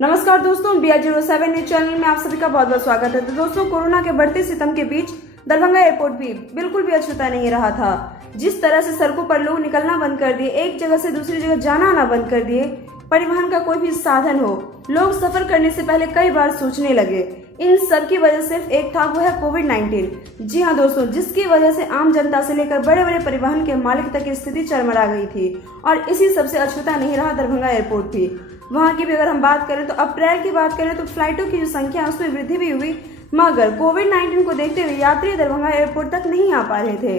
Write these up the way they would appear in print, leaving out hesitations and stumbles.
नमस्कार दोस्तों, BR07 news channel में आप सभी का बहुत बहुत स्वागत है। तो दोस्तों, कोरोना के बढ़ते सितम के बीच दरभंगा एयरपोर्ट भी बिल्कुल भी अछूता नहीं रहा था। जिस तरह से सड़कों पर लोग निकलना बंद कर दिए, एक जगह से दूसरी जगह जाना आना बंद कर दिए, परिवहन का कोई भी साधन हो, लोग सफर करने से पहले कई बार सोचने लगे। इन सब की वजह सिर्फ एक था, वो है कोविड-19। जी हाँ दोस्तों, जिसकी वजह से आम जनता से लेकर बड़े बड़े परिवहन के मालिक तक की स्थिति चरमरा गई थी और इसी सबसे अछूता नहीं रहा दरभंगा एयरपोर्ट भी। वहाँ की भी अगर हम बात करें तो अप्रैल की बात करें तो फ्लाइटों की जो संख्या है उसमें वृद्धि भी हुई, मगर कोविड-19 को देखते हुए यात्री दरभंगा एयरपोर्ट तक नहीं आ पा रहे थे।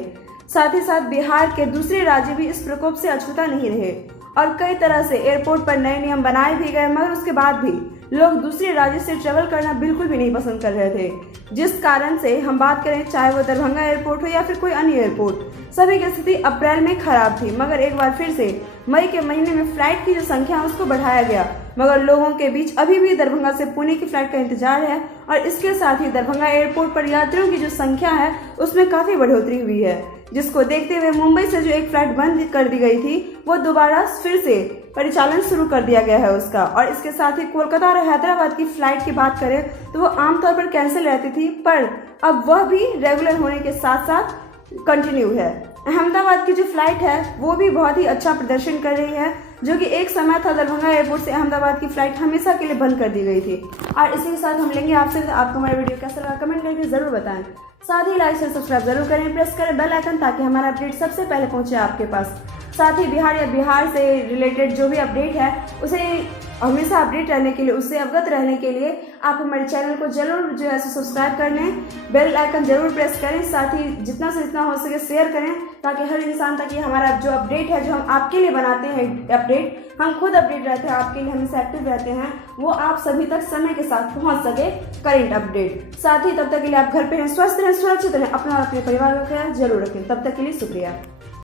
साथ ही साथ बिहार के दूसरे राज्य भी इस प्रकोप से अछूता नहीं रहे और कई तरह से एयरपोर्ट पर नए नियम बनाए भी गए, मगर उसके बाद भी लोग दूसरे राज्य से ट्रेवल करना बिल्कुल भी नहीं पसंद कर रहे थे। जिस कारण से हम बात करें, चाहे वो दरभंगा एयरपोर्ट हो या फिर कोई अन्य एयरपोर्ट, सभी की स्थिति अप्रैल में खराब थी। मगर एक बार फिर से मई के महीने में फ्लाइट की जो संख्या है उसको बढ़ाया गया, मगर लोगों के बीच अभी भी दरभंगा से पुणे की फ्लाइट का इंतजार है और इसके साथ ही दरभंगा एयरपोर्ट पर यात्रियों की जो संख्या है उसमें काफी बढ़ोतरी हुई है, जिसको देखते हुए मुंबई से जो एक फ्लाइट बंद कर दी गई थी वो दोबारा फिर से परिचालन शुरू कर दिया गया है उसका। और इसके साथ ही कोलकाता और हैदराबाद की फ्लाइट की बात करें तो वो आमतौर पर कैंसिल रहती थी, पर अब वह भी रेगुलर होने के साथ साथ कंटिन्यू है। अहमदाबाद की जो फ्लाइट है वो भी बहुत ही अच्छा प्रदर्शन कर रही है, जो कि एक समय था दरभंगा एयरपोर्ट से अहमदाबाद की फ्लाइट हमेशा के लिए बंद कर दी गई थी। और इसी के साथ हम लेंगे आपसे, तो आपको हमारा वीडियो कैसा लगा कमेंट करके जरूर बताएं। साथ ही लाइक शेयर सब्सक्राइब जरूर करें, प्रेस करें बेल आइकन ताकि हमारा अपडेट सबसे पहले पहुंचे आपके पास। साथ ही बिहार या बिहार से रिलेटेड जो भी अपडेट है उसे हमेशा अपडेट रहने के लिए, उससे अवगत रहने के लिए आप हमारे चैनल को जरूर जो है सब्सक्राइब कर लें, बेल आइकन जरूर प्रेस करें। साथ ही जितना से जितना हो सके शेयर करें ताकि हर इंसान तक ये हमारा जो अपडेट है, जो हम आपके लिए बनाते हैं अपडेट, हम खुद अपडेट रहते हैं, आपके लिए हमेशा एक्टिव रहते हैं, वो आप सभी तक समय के साथ पहुंच सके करंट अपडेट। साथ ही तब तक के लिए आप घर पे रहें, स्वस्थ रहें, सुरक्षित रहें, अपना और अपने परिवार का ख्याल जरूर रखें। तब तक के लिए शुक्रिया।